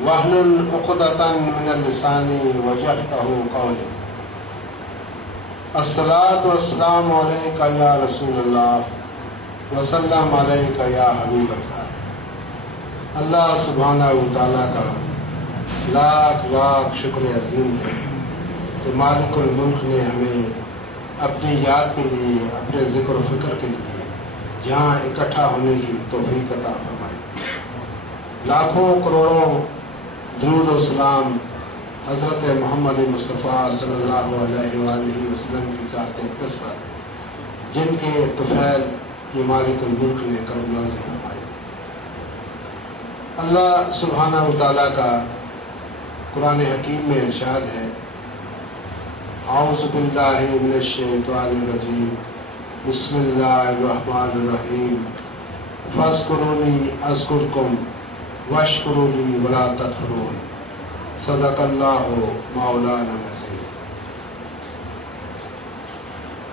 واحلل عقدۃ من اللسان یفقهوا قولی۔ الصلاۃ والسلام علیک یا رسول اللہ وسلم علیک یا حبیب اللہ۔ اللہ سبحانہ و تعالیٰ کا لاکھ لاکھ شکر عظیم ہے کہ مالک الملک نے ہمیں اپنی یاد کے لیے، اپنے ذکر و فکر کے لیے یہاں اکٹھا ہونے کی توفیق عطا فرمائی۔ لاکھوں کروڑوں درود و سلام حضرت محمد مصطفیٰ صلی اللہ علیہ وآلہ وسلم کی ذات اقدس پر، جن کے طفیل یہ مالک الملک نے کرم نازل فرمائی۔ اللہ سبحانہ و تعالیٰ کا قرآن حکیم میں ارشاد ہے، اعوذ باللہ من الشیطان الرجیم، بسم اللہ الرحمن الرحیم، فاذکرونی اذکرکم واشکروا لی ولا تکفرون، صدق اللہ مولانا العظیم۔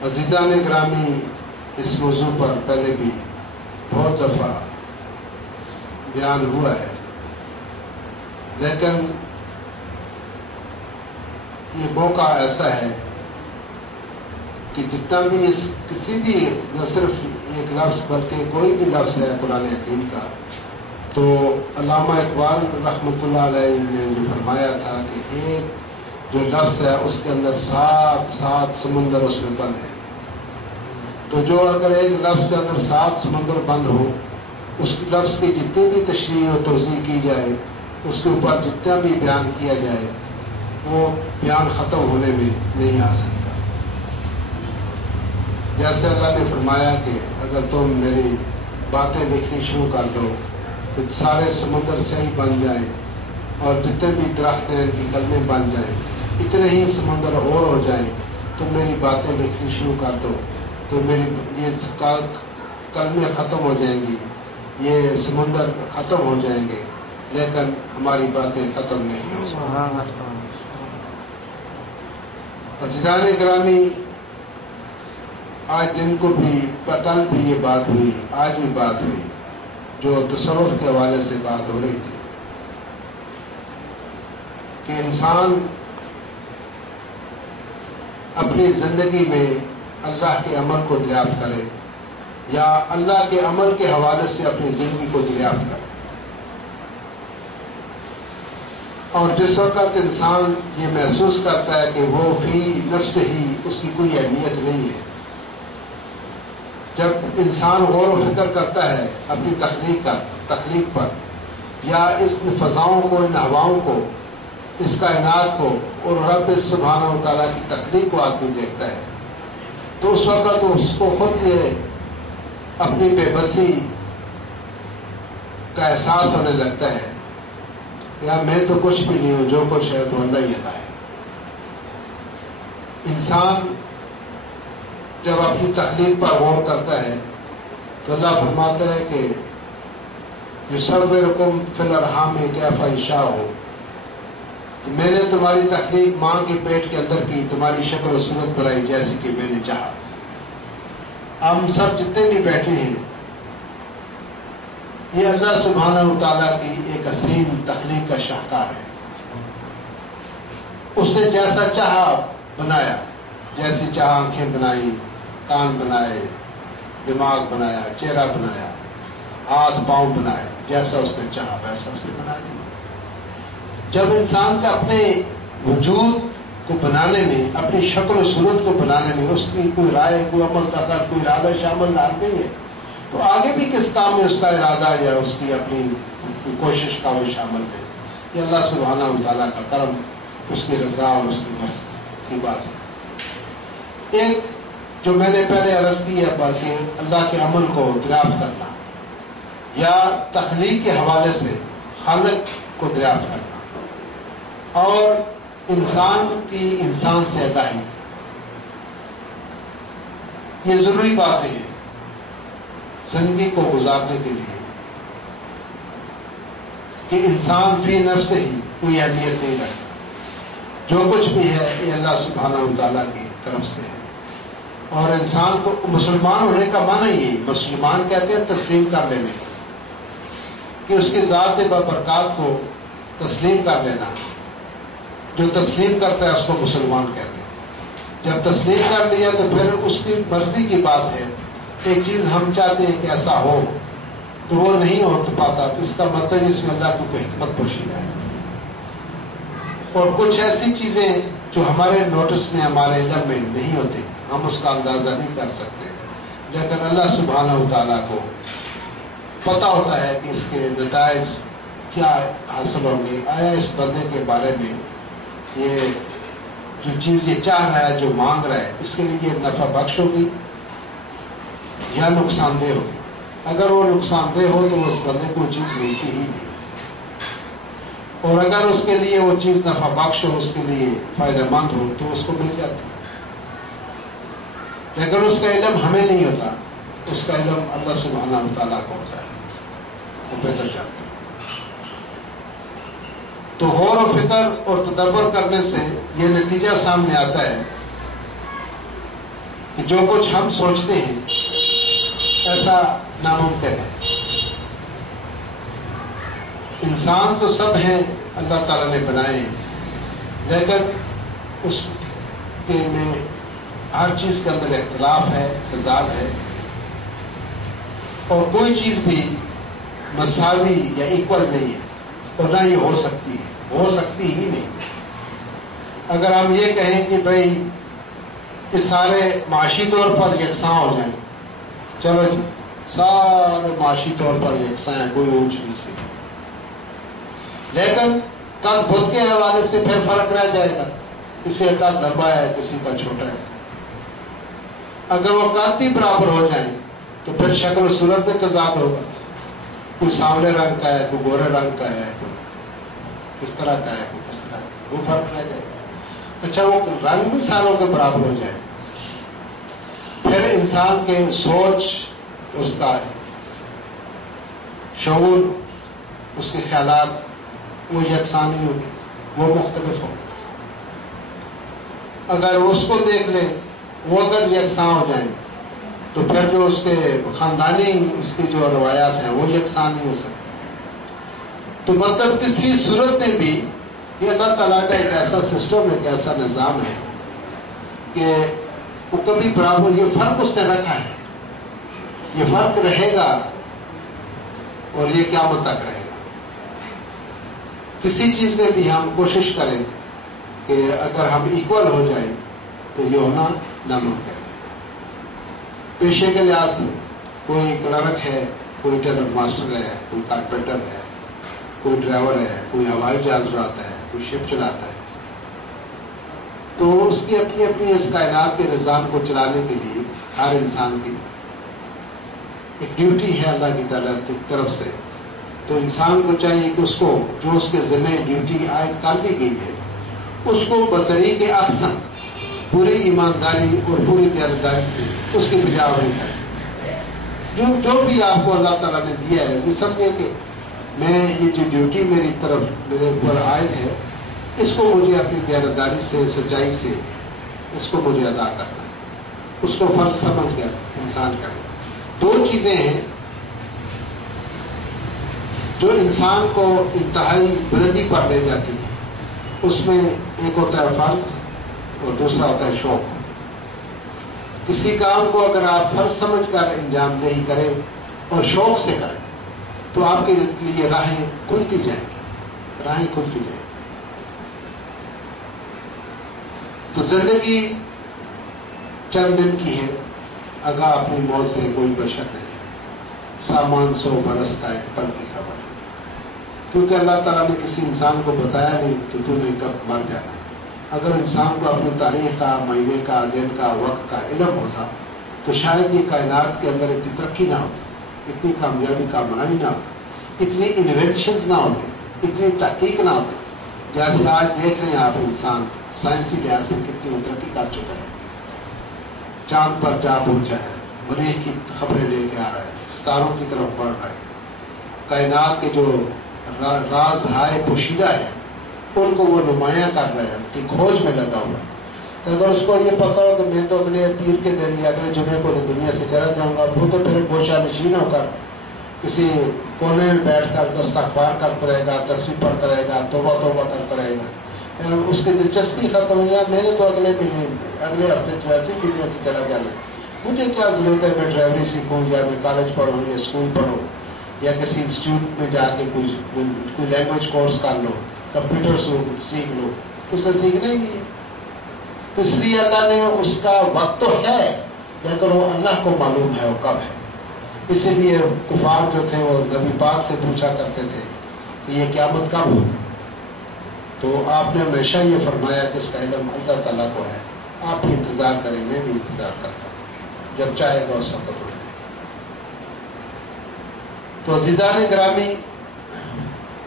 عزیزان گرامی، اس موضوع پر پہلے بھی بہت دفعہ بیان ہوا ہے، لیکن یہ موقع ایسا ہے کہ جتنا بھی کسی بھی نہ صرف ایک لفظ بلکہ کوئی بھی لفظ ہے قرآن حکیم کا، تو علامہ اقبال رحمۃ اللہ علیہ نے جو فرمایا تھا کہ ایک جو لفظ ہے اس کے اندر سات سمندر اس میں بند ہیں۔ تو جو اگر ایک لفظ کے اندر 7 سمندر بند ہو، اس لفظ کی جتنی بھی تشریح و توضیح کی جائے، اس کے اوپر جتنا بھی بیان کیا جائے، وہ بیان ختم ہونے میں نہیں آ سکتا۔ جیسے اللہ نے فرمایا کہ اگر تم میری باتیں لکھنی شروع کر دو تو سارے سمندر سے ہی بن جائیں، اور جتنے بھی درخت ہیں ان کی کلمیں بن جائیں، اتنے ہی سمندر اور ہو جائیں، تم میری باتیں لکھنی شروع کر دو تو میری یہ کلمیں ختم ہو جائیں گی، یہ سمندر ختم ہو جائیں گے، لیکن ہماری باتیں ختم نہیں ہوں۔ عزیزان گرامی، آج جن کو بھی کل بھی یہ بات ہوئی، آج بھی بات ہوئی، جو تصوف کے حوالے سے بات ہو رہی تھی کہ انسان اپنی زندگی میں اللہ کے عمل کو دریافت کرے یا اللہ کے عمل کے حوالے سے اپنی زندگی کو دریافت کرے۔ اور جس وقت انسان یہ محسوس کرتا ہے کہ وہ فی نفس ہی اس کی کوئی اہمیت نہیں ہے، جب انسان غور و فکر کرتا ہے اپنی تخلیق پر یا اس فضاؤں کو، ان ہواؤں کو، اس کائنات کو اور رب سبحانہ و تعالیٰ کی تخلیق کو آدمی دیکھتا ہے، تو اس وقت اس کو خود یہ اپنی بے بسی کا احساس ہونے لگتا ہے کہ یار میں تو کچھ بھی نہیں ہوں، جو کچھ ہے تو اللہ ہی اللہ ہے۔ انسان جب اپنی تخلیق پر غور کرتا ہے تو اللہ فرماتا ہے کہ یصورکم فی الارحام کیف یشاء، میں نے تمہاری تخلیق ماں کے پیٹ کے اندر کی، تمہاری شکل و صورت بنائی جیسی کہ میں نے چاہا۔ ہم سب جتنے بھی بیٹھے ہیں یہ اللہ سبحانہ و تعالیٰ کی ایک عظیم تخلیق کا شاہکار ہے۔ اس نے جیسا چاہا بنایا، جیسی چاہا آنکھیں بنائی، کان بنائے، دماغ بنایا، چہرہ بنایا، ہاتھ پاؤں بنائے، جیسا اس نے چاہا ویسا اس نے بنا دیا۔ جب انسان کا اپنے وجود کو بنانے میں، اپنی شکل و صورت کو بنانے میں اس کی کوئی رائے، کوئی عمل دخل، کوئی ارادہ شامل نہ نہیں ہے، تو آگے بھی کس کام میں اس کا ارادہ یا اس کی اپنی کوشش کا وہ شامل ہے؟ یہ اللہ سبحانہ و تعالیٰ کا کرم، اس کی رضا اور اس کی مرضی کی بات ہے۔ ایک جو میں نے پہلے عرض کی ہے بات، اللہ کے عمل کو دریافت کرنا یا تخلیق کے حوالے سے خالق کو دریافت کرنا اور انسان کی انسان سے آگاہی، یہ ضروری باتیں ہیں زندگی کو گزارنے کے لیے کہ انسان فی نفس ہی کوئی اہمیت نہیں رکھتا، جو کچھ بھی ہے یہ اللہ سبحانہ و تعالیٰ کی طرف سے ہے۔ اور انسان کو مسلمان ہونے کا معنی یہی، مسلمان کہتے ہیں تسلیم کر لینے، کہ اس کی ذات بابرکات کو تسلیم کر لینا. جو تسلیم کرتا ہے اس کو مسلمان کہتے ہیں. جب تسلیم کر لیا تو پھر اس کی مرضی کی بات ہے. ایک چیز ہم چاہتے ہیں کہ ایسا ہو تو وہ نہیں ہو پاتا، تو اس کا مطلب اس میں اللہ کی کوئی حکمت پوشیدہ ہے. اور کچھ ایسی چیزیں جو ہمارے نوٹس میں، ہمارے علم میں نہیں ہوتی، ہم اس کا اندازہ نہیں کر سکتے، لیکن اللہ سبحانہ و تعالیٰ کو پتہ ہوتا ہے کہ اس کے نتائج کیا حاصل ہوں گے. آیا اس بندے کے بارے میں یہ جو چیز یہ چاہ رہا ہے، جو مانگ رہا ہے، اس کے لیے یہ نفع بخش ہوگی یا نقصان دہ ہوگی. اگر وہ نقصان دہ ہو تو اس بندے کو چیز ملتی ہی نہیں، اور اگر اس کے لیے وہ چیز نفع بخش ہو، اس کے لیے فائدہ مند ہو، تو اس کو مل جاتی ہے. لیکن اس کا علم ہمیں نہیں ہوتا، اس کا علم اللہ سبحانہ و تعالیٰ کو ہوتا ہے، وہ بہتر جانتا ہے. تو غور و فکر اور تدبر کرنے سے یہ نتیجہ سامنے آتا ہے کہ جو کچھ ہم سوچتے ہیں ایسا ناممکن ہے. انسان تو سب ہیں اللہ تعالیٰ نے بنائے ہیں، لیکن اس کے میں ہر چیز کے اندر اختلاف ہے، تضاد ہے، اور کوئی چیز بھی مساوی یا ایکول نہیں ہے، اور نہ یہ ہو سکتی ہے، ہو سکتی ہی نہیں. اگر ہم یہ کہیں کہ بھائی یہ سارے معاشی طور پر یکساں ہو جائیں، چلو جی سارے معاشی طور پر یکساں ہیں، کوئی اونچ نیچ نہیں، لیکن قد بدھ کے حوالے سے پھر فرق رہ جائے گا. کسی کا قد لمبا ہے، کسی کا چھوٹا ہے. اگر وہ قد بھی برابر ہو جائیں تو پھر شکل و صورت میں تضاد ہوگا. کوئی سانولے رنگ کا ہے، کوئی گورے رنگ کا ہے، کوئی کس طرح کا ہے، کوئی کس طرح کا، وہ فرق رہ جائے گا. اچھا وہ رنگ بھی ساروں کے برابر ہو جائے، پھر انسان کے سوچ، اس کا شعور، اس کے خیالات وہ یکساں نہیں ہوگی، وہ مختلف ہوگی. اگر اس کو دیکھ لیں، وہ اگر یکساں ہو جائیں تو پھر جو اس کے خاندانی اس کی جو روایات ہیں وہ یکساں نہیں ہو سکتی. تو مطلب کسی صورت میں بھی یہ اللہ تعالیٰ کا ایک ایسا سسٹم ہے، ایک ایسا نظام ہے کہ وہ کبھی برابر، یہ فرق اس نے رکھا ہے، یہ فرق رہے گا اور یہ قیامت تک رہے گا. کسی چیز میں بھی ہم کوشش کریں کہ اگر ہم ایکول ہو جائیں تو یہ ہونا ناممکن ہے. پیشے کے لحاظ سے کوئی کلرک ہے، کوئی ٹیلر ماسٹر ہے، کوئی کارپینٹر ہے، کوئی ڈرائیور ہے، کوئی ہوائی جہاز اڑاتا ہے، کوئی شپ چلاتا ہے. تو اس کی اپنی اپنی اس کائنات کے نظام کو چلانے کے لیے ہر انسان کی ایک ڈیوٹی ہے اللہ کی طرف سے. تو انسان کو چاہیے کہ اس کو جو اس کے ذمہ ڈیوٹی عائد کر دی گئی ہے اس کو بطریق احسن پوری ایمانداری اور پوری دیانتداری سے اس کی بجاوری کریں. جو بھی آپ کو اللہ تعالیٰ نے دیا ہے، یہ سمجھے کہ میں یہ جو ڈیوٹی میری طرف میرے اوپر عائد ہے، اس کو مجھے اپنی دیانتداری سے، سچائی سے اس کو مجھے ادا کرنا ہے. اس کو فرض سمجھ کر انسان کرے. دو چیزیں ہیں جو انسان کو انتہائی بلندی پر لے جاتی ہیں. اس میں ایک ہوتا ہے فرض اور دوسرا ہوتا ہے شوق. کسی کام کو اگر آپ فرض سمجھ کر انجام دہی کریں اور شوق سے کریں تو آپ کے لیے راہیں کھلتی جائیں گی، راہیں کھلتی جائیں گی. تو زندگی چند دن کی ہے، اگا اپنی موت سے کوئی بشر نہیں. سامان 100 برس کا ایک پل کی خبر. کیونکہ اللہ تعالیٰ نے کسی انسان کو بتایا نہیں کہ تم نے کب مر جانا ہے. اگر انسان کو اپنی تاریخ کا، مہینے کا، دن کا، وقت کا علم ہوتا تو شاید یہ کائنات کے اندر اتنی ترقی نہ ہوتی، اتنی کامیابی کامرانی نہ ہوتی، اتنی انوینشنز نہ ہوتی، اتنی تحقیق نہ ہوتی. جیسے آج دیکھ رہے ہیں آپ، انسان سائنسی لحاظ سے کتنی ترقی کر چکا ہے. چاند پر جا پہنچا ہے، مریخ کی خبریں لے کے آ رہا ہے، ستاروں کی طرف بڑھ رہا ہے. کائنات کے جو راز ہائے پوشیدہ ہے ان کو وہ نمایاں کر رہے ہیں، ان کی کھوج میں لگا ہوا ہے. اگر اس کو یہ پتا ہو کہ میں تو اگلے پیر کے دن یا اگلے جمعے کو دنیا سے چلا جاؤں گا، وہ تو پھر گوشہ نشین ہو کر کسی کونے میں بیٹھ کر دست اخبار کرتا رہے گا، تصویر پڑھتا رہے گا، توبہ توبہ کرتا رہے گا، اس کی دلچسپی ختم ہو جائے، میں نے تو اگلے ہفتے ویسے ہی دنیا سے چلا جانا ہے، مجھے کیا ضرورت ہے میں ڈرائیوری سیکھوں یا میں کالج پڑھوں یا اسکول پڑھوں یا کسی انسٹیٹیوٹ میں جا کے کوئی لینگویج کورس کر لو، کمپیوٹر سیکھ لو، اسے سیکھنا ہی نہیں ہے۔ تو اس لیے اللہ نے اس کا وقت تو ہے لیکن وہ اللہ کو معلوم ہے وہ کب ہے۔ اسی لیے کفار جو تھے وہ نبی پاک سے پوچھا کرتے تھے کہ یہ قیامت کب ہوگی، تو آپ نے ہمیشہ یہ فرمایا کہ اس کا علم اللہ تعالیٰ کو ہے، آپ بھی انتظار کریں، میں بھی انتظار کرتا ہوں، جب چاہے گا اس وقت ہو جائے۔ تو عزیزان گرامی،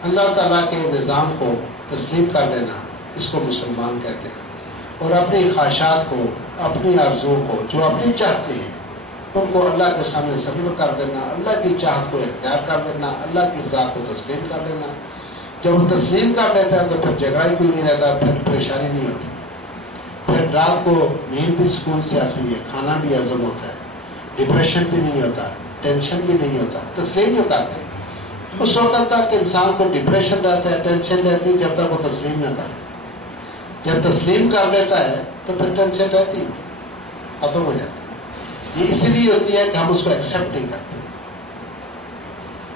اللہ تعالیٰ کے نظام کو تسلیم کر لینا، اس کو مسلمان کہتے ہیں، اور اپنی خواہشات کو، اپنی آرزو کو، جو اپنی چاہتے ہیں ان کو اللہ کے سامنے سبمٹ کر دینا، اللہ کی چاہت کو اختیار کر لینا، اللہ کی رضا کو تسلیم کر لینا۔ جب وہ تسلیم کر لیتا ہے تو پھر جھگڑا ہی کوئی نہیں رہتا، پھر پریشانی نہیں ہوتی، پھر رات کو نیند بھی سکون سے آتی ہے، کھانا بھی ہضم ہوتا ہے، ڈپریشن بھی نہیں ہوتا، ٹینشن بھی نہیں ہوتا، تسلیم جو کرتے ہیں۔ اس وقت تک انسان کو ڈپریشن رہتا ہے، ٹینشن رہتی ہے جب تک وہ تسلیم نہ کرے۔ جب تسلیم کر لیتا ہے تو پھر ٹینشن رہتی ہے، ختم ہو جاتی ہے۔ یہ اسی لیے ہوتی ہے کہ ہم اس کو ایکسیپٹ نہیں کرتے۔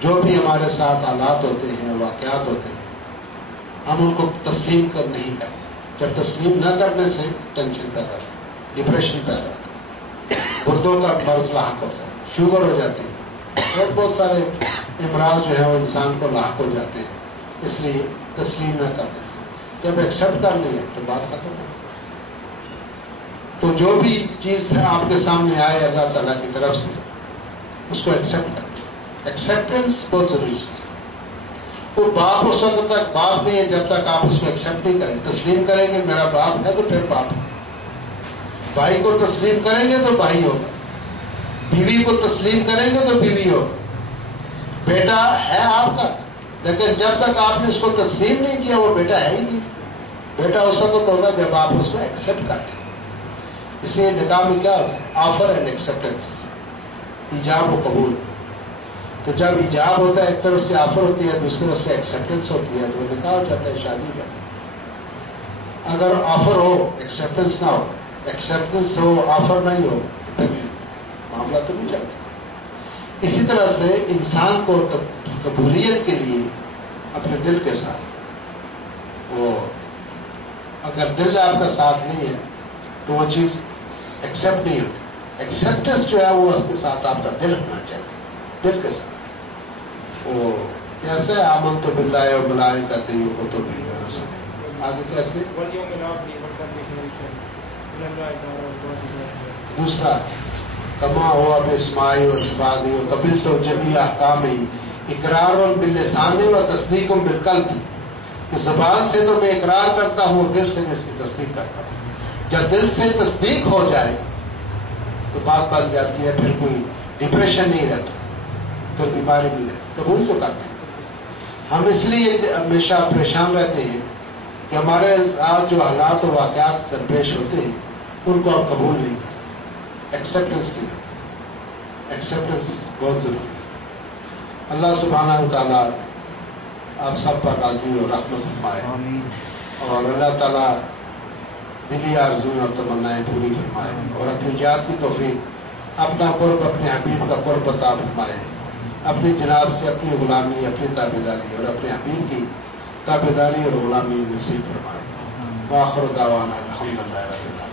جو بھی ہمارے ساتھ حالات ہوتے ہیں، واقعات ہوتے ہیں، ہم ان کو تسلیم نہیں کرتے۔ جب تسلیم نہ کرنے سے ٹینشن پیدا ہوتی، ڈپریشن پیدا ہوتی، گردوں کا مرض لاحق ہوتا ہے، شوگر ہو جاتی ہے، اور بہت سارے امراض جو ہیں وہ انسان کو لاحق ہو جاتے ہیں، اس لیے تسلیم نہ کرنے سے۔ جب ایکسیپٹ کر لی ہے تو بات ختم ہو۔ تو جو بھی چیز آپ کے سامنے آئے اللہ تعالیٰ کی طرف سے، اس کو ایکسیپٹ کریں۔ ایکسیپٹنس بہت ضروری چیز ہے۔ وہ باپ اس وقت تک باپ نہیں ہے جب تک آپ اس کو ایکسیپٹ نہیں کریں، تسلیم کریں گے میرا باپ ہے تو پھر باپ ہے۔ بھائی کو تسلیم کریں گے تو بھائی ہوگا، بیوی کو تسلیم کریں گے تو بیوی ہوگا، بیٹا ہے آپ کا، لیکن جب تک آپ نے اس کو تسلیم نہیں کیا وہ بیٹا ہے ہی نہیں۔ بیٹا اس وقت ہوگا جب آپ اس کو ایکسیپٹ کریں۔ اس لیے نکاح میں کیا ہوتا ہے؟ آفر اینڈ ایکسیپٹنس، ایجاب و قبول۔ تو جب ایجاب ہوتا ہے، ایک طرف سے آفر ہوتی ہے، دوسری طرف سے ایکسیپٹنس ہوتی ہے، تو نکاح ہو جاتا ہے، شادی کا۔ اگر آفر ہو ایکسیپٹنس نہ ہو، ایکسیپٹنس ہو آفر نہیں ہو، پھر معاملہ تو نہیں چلتا۔ اسی طرح سے انسان کو قبولیت کے لیے اپنے دل کے ساتھ، وہ اگر دل آپ کا ساتھ نہیں ہے تو وہ چیز ایکسیپٹ نہیں ہوتی۔ ایکسیپٹنس جو ہے وہ اس کے ساتھ آپ کا دل ہونا چاہیے، دل کے ساتھ۔ وہ کیسے آمن تو باللہ و ملائکتہ و کتبہ و رسولہ، آگے کیسے؟ دوسرا کما ہوا باسمائی و صفاتی و قبلت جمیع احکامی اقرار باللسان و تصدیق بالقلب، کہ زبان سے تو میں اقرار کرتا ہوں اور دل سے میں اس کی تصدیق کرتا ہوں۔ جب دل سے تصدیق ہو جائے تو بات بن جاتی ہے، پھر کوئی ڈپریشن نہیں رہتا، پھر بیماری نہیں رہتی، قبول تو کرتے ہیں۔ ہم اس لیے ہمیشہ پریشان رہتے ہیں کہ ہمارے ساتھ جو حالات و واقعات درپیش ہوتے ہیں ان کو ہم قبول نہیں کرتے، ایکسیپٹنس نہیں ہے۔ ایکسیپٹنس بہت ضروری ہے۔ اللہ سبحانہ و تعالیٰ آپ سب پر راضی اور رحمت فرمائے، اور اللہ تعالیٰ دلی آرزویں اور تمنائیں پوری فرمائے، اور اپنی ذات کی توفیق، اپنا قرب، اپنے حبیب کا قرب عطا فرمائے، اپنی جناب سے اپنی غلامی، اپنی تابعداری اور اپنے حبیب کی تابعداری اور غلامی نصیب فرمائے۔ وآخر دعوانا الحمدللہ رب العالمین۔